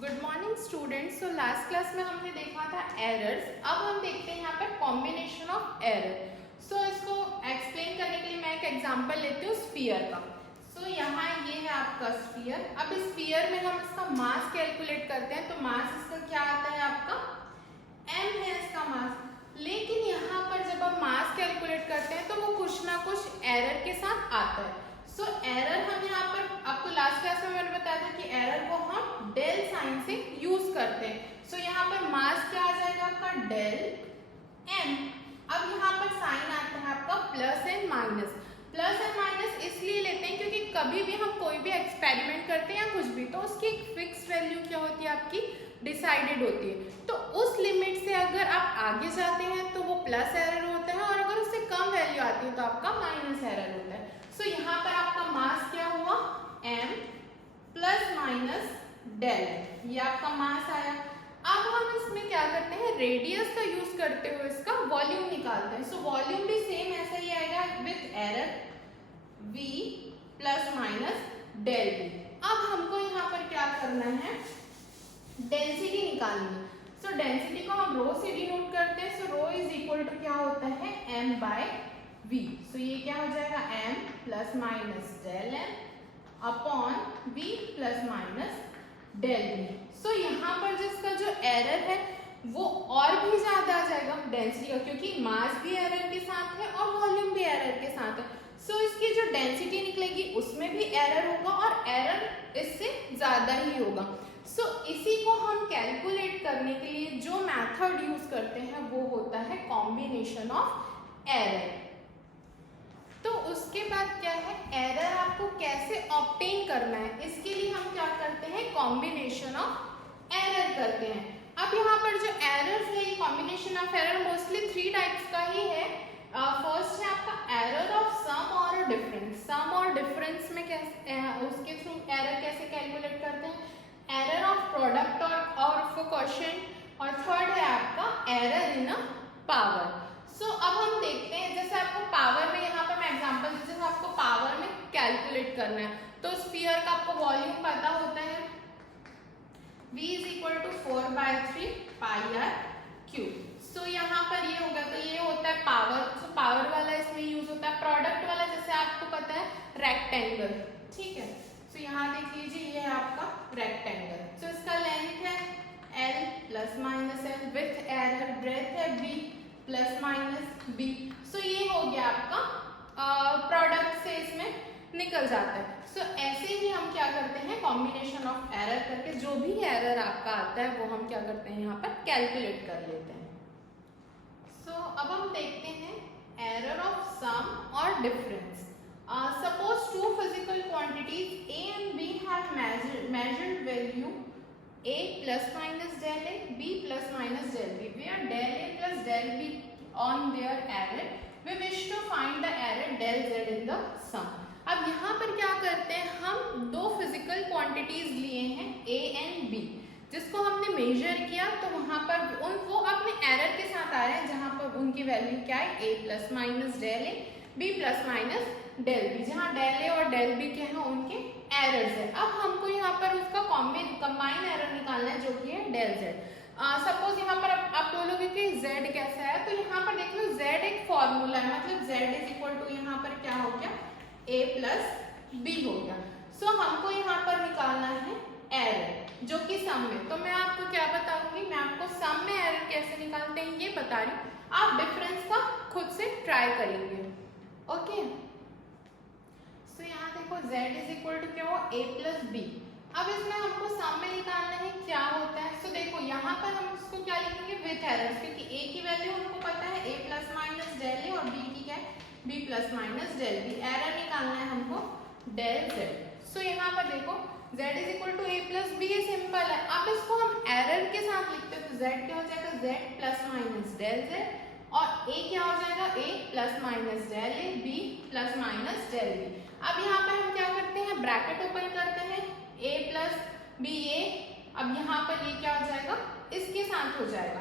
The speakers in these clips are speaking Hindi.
Good morning students. तो लास्ट क्लास में हमने देखा था एरर्स। अब हम देखते हैं यहाँ पर कॉम्बिनेशन ऑफ एरर। सो इसको एक्सप्लेन करने के लिए मैं एक एग्जांपल लेती हूँ स्फीयर का। सो यहाँ ये है आपका स्फीयर। अब इस स्फीयर में हम इसका मास कैलकुलेट करते हैं तो मास इसका क्या आता है, आपका m है इसका मास। लेकिन यहाँ पर जब हम मास कैलकुलेट करते हैं तो वो कुछ ना कुछ एरर के साथ आता है। सो एरर हम यहाँ पर आपको लास्ट क्लास में मैंने बताया था कि एरर को हम डेल साइन से यूज करते हैं। सो यहाँ पर मास क्या आ जाएगा आपका डेल m। अब यहाँ पर साइन आता है आपका plus and minus. Plus and minus इसलिए लेते हैं क्योंकि कभी भी हम कोई भी एक्सपेरिमेंट करते हैं या कुछ भी, तो उसकी एक फिक्स वैल्यू क्या होती है, आपकी डिसाइडेड होती है। तो उस लिमिट से अगर आप आगे जाते हैं तो वो प्लस एरर होता है, और अगर उससे कम वैल्यू आती है तो आपका माइनस एरर होता है। सो यहाँ पर आपका मास क्या हुआ, m प्लस माइनस डेल, ये आपका मास आया। अब हम इसमें क्या करते हैं, रेडियस का यूज करते हुए इसका वॉल्यूम निकालते हैं। सो वॉल्यूम भी सेम ऐसा ही आएगा with error v plus minus del v। अब हमको यहाँ पर क्या करना है, डेंसिटी निकालनी है। सो डेंसिटी को हम रो से डिनोट करते हैं। सो रो इज इक्वल टू क्या होता है, m बाय v। सो ये क्या हो जाएगा, m plus minus del m upon v plus minus del v। So यहाँ पर जिसका जो एरर है वो और भी ज्यादा आ जाएगा डेंसिटी का, क्योंकि मास भी एरर के साथ है और वॉल्यूम भी एरर के साथ है। सो इसकी जो डेंसिटी निकलेगी उसमें भी एरर होगा और एरर इससे ज्यादा ही होगा। सो इसी को हम कैलकुलेट करने के लिए जो मेथड यूज करते हैं वो होता है कॉम्बिनेशन ऑफ एरर। तो उसके बाद क्या है, एरर आपको कैसे ऑब्टेन करना है, इसके लिए हम क्या करते हैं, कॉम्बिनेशन ऑफ एरर करते हैं। अब यहाँ पर जो एरर्स है, ये combination of error mostly 3 types का ही है। फर्स्ट है आपका एरर ऑफ सम और डिफरेंस। सम और डिफरेंस में कैसे उसके थ्रू एरर कैसे कैलकुलेट करते हैं, एरर ऑफ प्रोडक्ट और ऑफ क्वेश्चन। और थर्ड है आपका एरर इन अ पावर। सो अब हम देखते हैं, जैसे आपको पावर में, यहाँ पर मैं एग्जांपल जैसे आपको पावर में कैलकुलेट करना है तो स्फीयर का आपको वॉल्यूम पता होता है, v is equal to 4/3 pi r cube. So यहाँ पर ये होगा, तो ये होता है पावर। सो पावर वाला इसमें यूज होता है। प्रोडक्ट वाला जैसे आपको पता है रेक्टेंगल, ठीक है। सो यहाँ देख लीजिए, ये है आपका रेक्टेंगल। सो इसका लेंथ है l plus minus l with error, breadth है b plus minus b। So ये हो गया आपका प्रोडक्ट से इसमें निकल जाता है। सो ऐसे ही हम क्या करते हैं, कॉम्बिनेशन ऑफ एरर करके जो भी एरर आपका आता है वो हम क्या करते हैं, यहाँ पर कैलकुलेट कर लेते हैं। सो अब हम देखते हैं एरर ऑफ सम और difference. Suppose two physical quantities a and b have measured value a plus minus del a, b plus minus del b, where del a plus del b on their error, we wish to find the error del z in the sum। अब यहाँ पर क्या करते हैं, हम दो फिजिकल क्वांटिटीज लिए हैं a and b, जिसको हमने मेजर किया तो वहां पर वो अपने एरर के साथ आ रहे हैं, जहां पर उनकी वैल्यू क्या है, a plus minus del A, b plus minus del B, जहाँ डेल ए और डेल बी के हैं उनके एरर्स है। अब हमको यहाँ पर उसका कंबाइन एरर निकालना है जो कि है डेल जेड। सपोज यहाँ पर आप बोलोगे कि z कैसा है, तो यहाँ पर देख लो z एक फॉर्मूला है, मतलब z इज इक्वल टू यहाँ पर क्या हो गया, a प्लस b हो गया। सो हमको यहाँ पर निकालना है एरर जो कि सम में। तो मैं आपको क्या बताऊंगी, मैं आपको सम में एरर कैसे निकालते हैं ये बता रही हूँ, आप डिफरेंस का खुद से ट्राई करेंगे। ओके, सो यहाँ देखो z इज इक्वल टू क्या हो, a प्लस b। अब इसमें हमको सम में निकालना है क्या होता है। सो देखो यहाँ पर हम इसको क्या लिखेंगे, विथ एरर्स, क्योंकि a की वैल्यू हमको पता है a plus minus del A, और b की क्या है, b plus minus del B. Error निकालना है हमको डेल z। सो यहाँ पर देखो z is equal to a plus b, ये सिंपल है। अब इसको हम एरर के साथ लिखते हैं तो z क्या हो जाएगा, z plus minus del z, और a क्या हो जाएगा, a plus minus del A, b plus minus del b। अब यहाँ पर हम क्या करते हैं, ब्रैकेट ओपन करते हैं, a प्लस बी ए। अब यहाँ पर ये क्या हो जाएगा, इसके साथ हो जाएगा।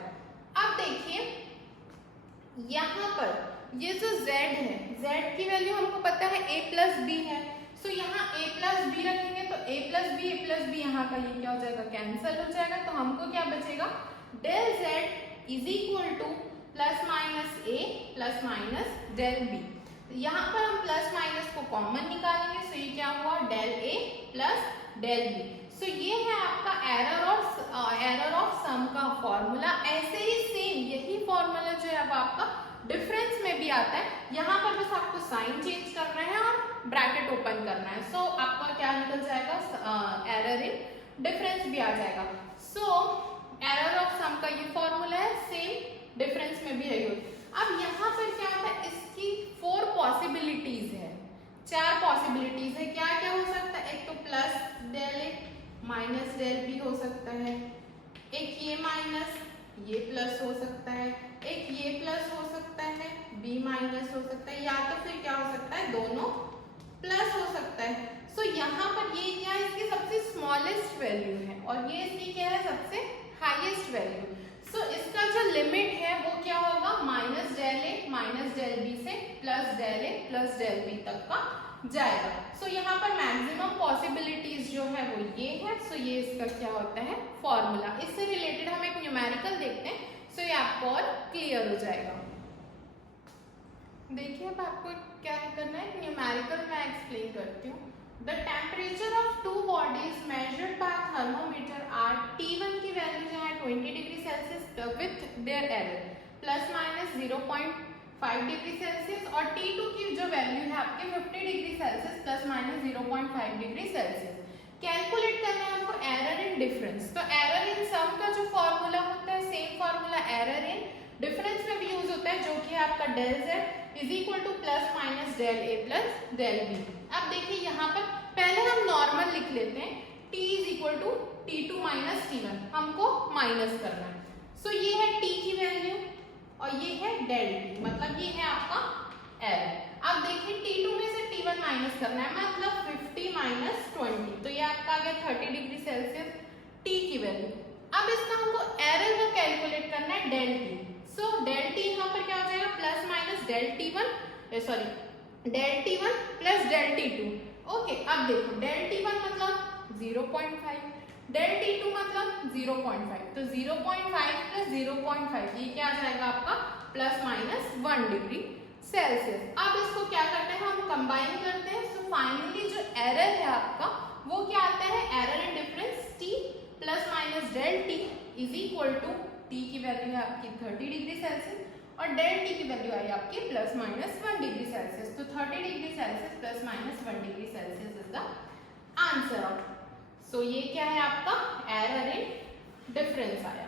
अब देखिए यहाँ पर ये जो z है, z की वैल्यू हमको पता है a प्लस बी है। सो यहाँ a प्लस बी रखेंगे तो a प्लस बी यहाँ का ये क्या हो जाएगा, कैंसल हो जाएगा। तो हमको क्या बचेगा, del z is equal to plus minus a plus minus del b। यहाँ पर हम प्लस माइनस को कॉमन निकालेंगे, सो ये क्या हुआ, del a plus del b। So ये है आपका एरर ऑफ सम का फॉर्मूला। ऐसे ही सेम यही फॉर्मूला जो है अब आपका डिफरेंस में भी आता है। यहाँ पर बस आपको साइन चेंज करना है और ब्रैकेट ओपन करना है। सो आपका क्या निकल जाएगा, एरर इन डिफरेंस भी आ जाएगा। सो एरर ऑफ सम का ये फॉर्मूला है, सेम डिफरेंस में भी यही होता है। अब यहाँ पर क्या होता है, इसकी 4 पॉसिबिलिटीज है, 4 पॉसिबिलिटीज है। क्या क्या हो सकता है, एक तो plus del A minus del B हो सकता है, एक ये माइनस ये प्लस हो सकता है, एक ये प्लस हो सकता है, बी माइनस हो सकता है, या तो फिर क्या हो सकता है, दोनों प्लस हो सकता है। सो यहाँ पर ये क्या है, इसकी सबसे स्मॉलेस्ट वैल्यू है और ये इसकी क्या है, सबसे हाईएस्ट वैल्यू। सो इसका जो लिमिट है वो क्या होगा, माइनस डेल ए माइनस डेल बी से plus del A plus del B तक का जाएगा। सो यहाँ पर मैक्सिमम पॉसिबिलिटीज जो है वो ये है। सो ये इसका क्या होता है, फॉर्मूला। इससे रिलेटेड हम एक न्यूमेरिकल देखते हैं, सो ये आपको और क्लियर हो जाएगा। देखिए अब आपको क्या करना है, न्यूमेरिकल मैं एक्सप्लेन करती हूँ। The temperature of 2 bodies measured by thermometer are T1 की वैल्यू जो है 20 degree Celsius with their error plus minus 0.5 degree Celsius, और T2 की जो वैल्यू है आपके 50 degree Celsius plus minus 0.5 degree Celsius. Calculate करना है हमको एरर इन डिफरेंस। तो एरर इन सम का जो फॉर्मूला होता है, same formula error in difference में भी यूज होता है, जो कि आपका del z is equal to plus minus del a plus del b। अब देखिए यहाँ पर पहले हम नॉर्मल लिख लेते हैं, t is equal to T2 minus T1, हमको माइनस करना है। सो ये है t की वैल्यू और ये है डेल t, मतलब ये है आपका एरर। अब देखिए T2 में से T1 माइनस करना है, मतलब 50 माइनस 20, तो ये आपका आ गया 30 डिग्री सेल्सियस t की वैल्यू। अब इसका हमको एरर का कैलकुलेट करना है del t। So del t यहाँ पर क्या हो जाएगा, plus minus del T1 sorry del T1 plus del T2। Okay, अब देखो डेल T1 मतलब 0.5, डेल T2 मतलब 0.5, तो 0.5 प्लस 0.5 ये क्या आ जाएगा आपका प्लस माइनस 1 डिग्री सेल्सियस। अब इसको क्या करते हैं, हम कंबाइन करते हैं। सो फाइनली जो एरर है आपका वो क्या आता है, error in difference t plus minus del t is equal to t की वैल्यू है आपकी 30 डिग्री सेल्सियस और डेल t की वैल्यू आई आपकी प्लस माइनस 1 डिग्री सेल्सियस। तो 30 degree Celsius plus minus 1 degree Celsius is the answer of. So ये क्या है आपका एरर इन डिफरेंस आया।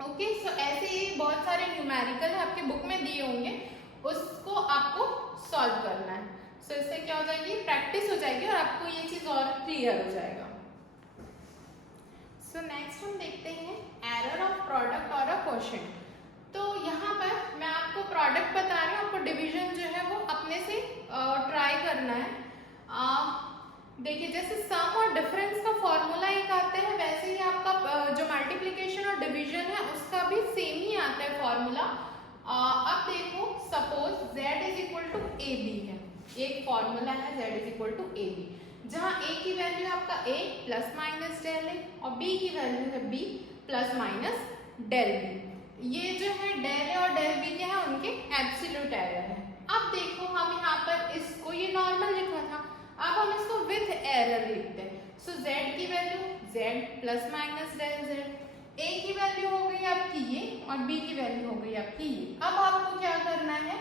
ओके, सो ऐसे ही बहुत सारे न्यूमेरिकल आपके बुक में दिए होंगे, उसको आपको सॉल्व करना है। सो इससे क्या हो जाएगी, प्रैक्टिस हो जाएगी और आपको ये चीज और क्लियर हो जाएगा। सो नेक्स्ट हम देखते हैं एरर ऑफ प्रोडक्ट और अ क्वोशिएंट। तो यहाँ पर मैं आपको प्रोडक्ट बता रही हूँ, आपको डिवीजन जो है वो अपने से ट्राई करना है। देखिए जैसे सम और डिफरेंस का फॉर्मूला एक आता है, वैसे ही आपका जो मल्टीप्लिकेशन और डिवीजन है उसका भी सेम ही आता है फॉर्मूला। अब देखो suppose z is equal to A B है, एक फॉर्मूला है z is equal to A B, जहाँ a की वैल्यू आपका a plus minus del a और b की वैल्यू है b plus minus del b। ये जो है डेल a और डेल b क्या है, उनके एब्सोल्यूट एरर है। अब देखो हम यहाँ पर इसको ये नॉर्मल लिखा था, अब हम इसको विथ एरर लिखते हैं। सो z की value z plus minus del z, a की वैल्यू हो गई आपकी ये और b की वैल्यू हो गई आपकी ये। अब आपको क्या करना है,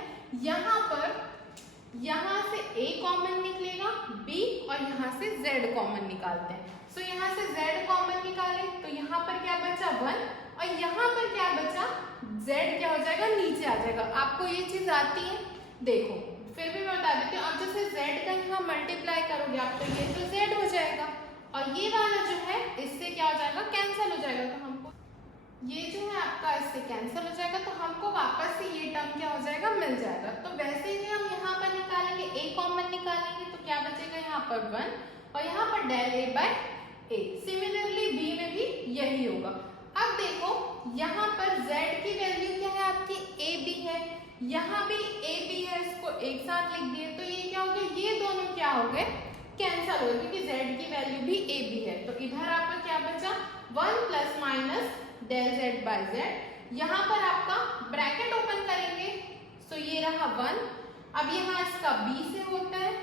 यहाँ से a कॉमन निकलेगा, b और यहाँ से z कॉमन निकालते हैं। सो यहाँ से z कॉमन निकाले तो यहाँ पर क्या बचा 1 और यहाँ पर क्या बचा z क्या हो जाएगा, नीचे आ जाएगा। आपको ये चीज आती है, देखो फिर भी मैं बता देती हूँ। अब जैसे z का यहाँ मल्टीप्लाई करोगे आप तो ये तो z हो जाएगा और ये वाला जो है इससे क्या हो जाएगा, कैंसिल हो जाएगा। तो हमको ये जो है आपका इससे कैंसिल हो जाएगा, तो हमको वापस से ये टर्म क्या हो जाएगा, मिल जाएगा। तो वैसे ही हम यहाँ पर निकालेंगे, a कॉमन निकालेंगे तो क्या बचेगा यहाँ पर 1 और यहाँ पर del a by a। Similarly b में भी यही होगा। अब देखो यहाँ पर z की वैल्यू क्या है आपकी a b है, यहाँ भी a b है, इसको एक साथ लिख दिए तो ये क्या हो गया, ये दोनों क्या हो गए कैंसल हो गया क्योंकि z की वैल्यू भी a b है। तो इधर आपका क्या बचा 1 plus minus del z by z। यहाँ पर आपका ब्रैकेट ओपन करेंगे तो ये रहा 1। अब यहाँ इसका b से होता है,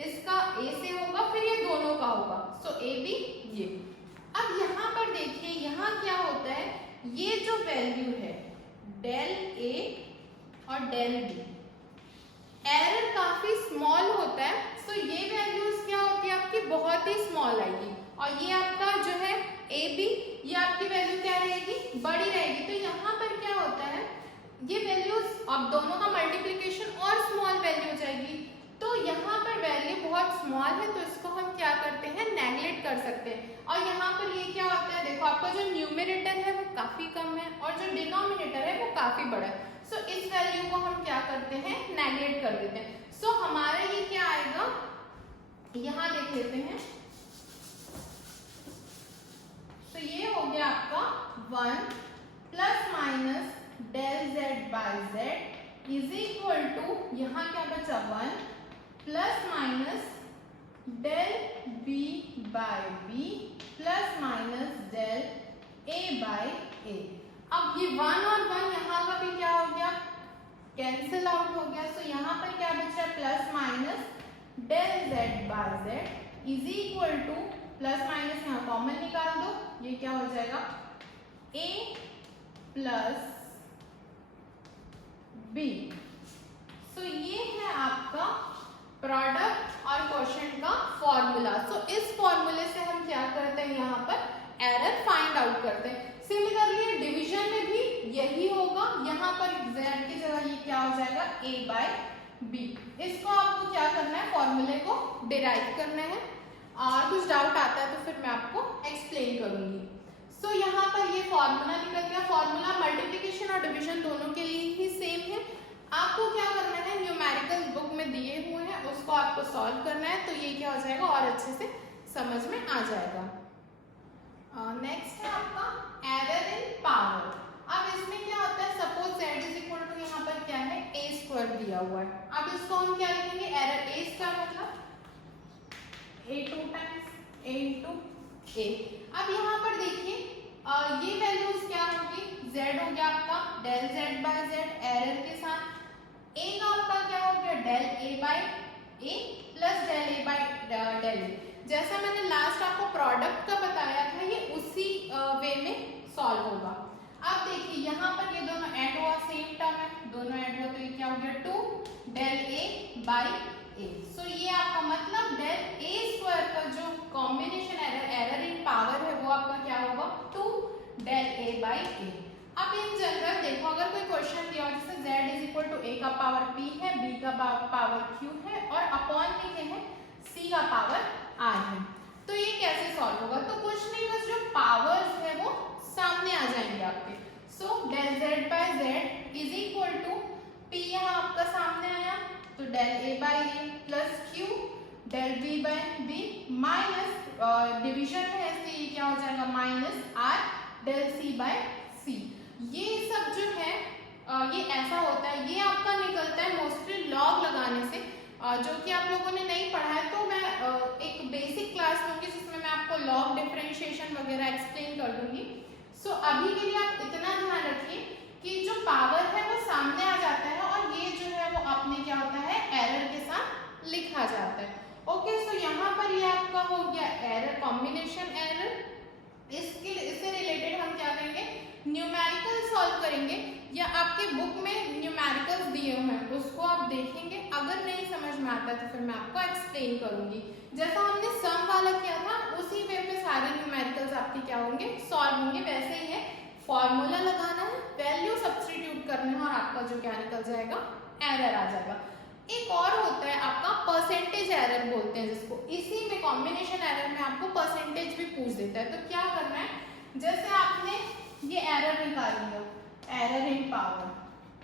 इसका a से होगा, फिर ये दोनों का होगा। सो a b ये। अब यहाँ पर देखिए यहाँ क्या होता है, ये जो वैल्यू है डेल a और डेल b, एरर काफी स्मॉल होता है। सो ये वैल्यूज क्या होती है आपकी बहुत ही स्मॉल आएगी, और ये आपका जो है ए बी, ये आपकी वैल्यू क्या रहेगी बड़ी रहेगी। तो यहाँ पर क्या होता है ये वैल्यूज अब दोनों का मल्टीप्लिकेशन और स्मॉल वैल्यू हो जाएगी। तो यहाँ पर वैल्यू बहुत स्मॉल है तो इसको हम क्या करते हैं नेगलेक्ट कर सकते हैं। और यहाँ पर ये क्या होता है देखो आपका जो न्यूमरेटर है वो काफी कम है और जो डिनोमिनेटर है वो काफी बड़ा है। सो इस वैल्यू को हम क्या करते हैं नेगलेक्ट कर देते हैं। सो हमारा ये क्या आएगा यहाँ देख लेते हैं। तो ये हो गया आपका 1 plus minus del z by z is equal to यहाँ क्या बचा 1 plus minus del b by b plus minus del a by a। अब ये 1 और 1 यहाँ का भी क्या हो गया कैंसिल आउट हो गया। सो यहाँ पर क्या बचा plus minus del z by z is equal to plus minus यहाँ कॉमन निकाल दो, ये क्या हो जाएगा a प्लस b। सो ये है आपका प्रोडक्ट और क्वोशिएंट का फॉर्मूला। सो इस फॉर्मूले से हम क्या करते हैं यहाँ पर एरर फाइंड आउट करते हैं। सिमिलरली डिवीजन में भी यही होगा, यहाँ पर z की जगह ये क्या हो जाएगा a बाय b। इसको आपको क्या करना है फॉर्मूले को डिराइव करना है, और कुछ डाउट आता है तो फिर मैं आपको एक्सप्लेन करूंगी। सो यहाँ पर ये फॉर्मूला निकल गया। फॉर्मूला मल्टीप्लिकेशन और डिवीजन दोनों के लिए ही सेम है। आपको क्या करना है न्यूमेरिकल बुक में दिए हुए हैं उसको आपको सॉल्व करना है, तो ये क्या हो जाएगा और अच्छे से समझ में आ जाएगा। नेक्स्ट है आपका एरर इन पावर। अब इसमें क्या होता है suppose z is equal to यहाँ पर क्या है a स्क्वायर दिया हुआ है। अब इसको हम क्या लिखेंगे एरर a स्क्वायर मतलब a 2 times a into a। अब यहाँ पर देखिए ये वैल्यूज क्या होगी z हो गया आपका del z by z error के साथ, a का आपका क्या हो गया del a by a plus del a by del a। जैसा मैंने लास्ट आपको प्रोडक्ट का बताया था ये उसी वे में सॉल्व होगा। अब देखिए यहाँ पर ये दोनों ऐड हुआ सेम टर्म है, दोनों ऐड हुआ तो ये क्या हो गया 2 डेल a बाय a। सो ये आपका मतलब डेल a स्क्वायर का जो कॉम्बिनेशन एरर इन पावर है वो आपका क्या होगा 2 डेल a बाय a। अब इन जनरल देखो अगर कोई क्वेश्चन दिया हो जैसे z is equal to a का पावर p है, b का पावर q है और अपॉन में क्या है c का पावर r है, तो ये कैसे सॉल्व होगा। तो कुछ नहीं बस जो पावर्स है वो सामने आ जाएंगे आपके। So del z by z is equal to p यहाँ आपका सामने आया तो del a by a plus q del b by b minus division है इसलिए ये क्या हो जाएगा minus r del c by c। ये सब जो है ये ऐसा होता है, ये आपका निकलता है मोस्टली लॉग लगाने से, जो कि आप लोगों ने नहीं पढ़ा है तो मैं एक बेसिक क्लास लूंगी जिसमें मैं आपको लॉग डिफरेंशिएशन वगैरह एक्सप्लेन कर दूंगी। सो अभी के लिए आप इतना ध्यान रखिए कि जो पावर है वो सामने आ जाता है और ये जो है वो अपने क्या होता है एरर के साथ लिखा जाता है। ओके सो यहाँ पर ये आपका हो गया एरर कॉम्बिनेशन एरर। इससे रिलेटेड हम क्या करेंगे न्यूमेरिकल सॉल्व करेंगे, या आपके बुक में न्यूमेरिकल्स दिए हुए हैं उसको आप देखेंगे, अगर नहीं समझ में आता तो फिर मैं आपको एक्सप्लेन करूंगी। जैसा हमने सम वाला किया था उसी वे पे सारे न्यूमेरिकल्स आपके क्या होंगे सॉल्व होंगे। वैसे ही है फॉर्मूला लगाना है, वैल्यू सब्स्टिट्यूट करना है और आपका जो क्या निकल जाएगा एरर आ जाएगा। एक और होता है आपका परसेंटेज एरर बोलते हैं जिसको, इसी में कॉम्बिनेशन एरर में आपको परसेंटेज भी पूछ देता है। तो क्या करना है जैसे आपने ये एरर निकाल लिया एरर इन पावर,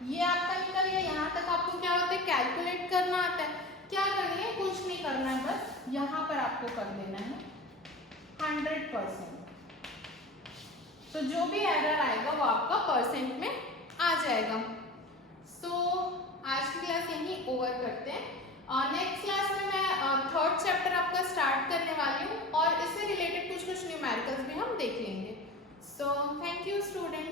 ये आपका निकल गया, यहाँ तक आपको क्या होता है कैलकुलेट करना आता है। क्या करनी है कुछ नहीं करना है, बस यहाँ पर आपको कर देना है 100%। तो जो भी एरर आएगा वो आपका परसेंट में आ जाएगा। सो आज की क्लास यहीं ओवर करते हैं। नेक्स्ट क्लास में मैं थर्ड चैप्टर आपका स्टार्ट करने वाली हूँ और इससे रिलेटेड कुछ न्यूमेरिकल्स भी हम देख लेंगे। So thank you student.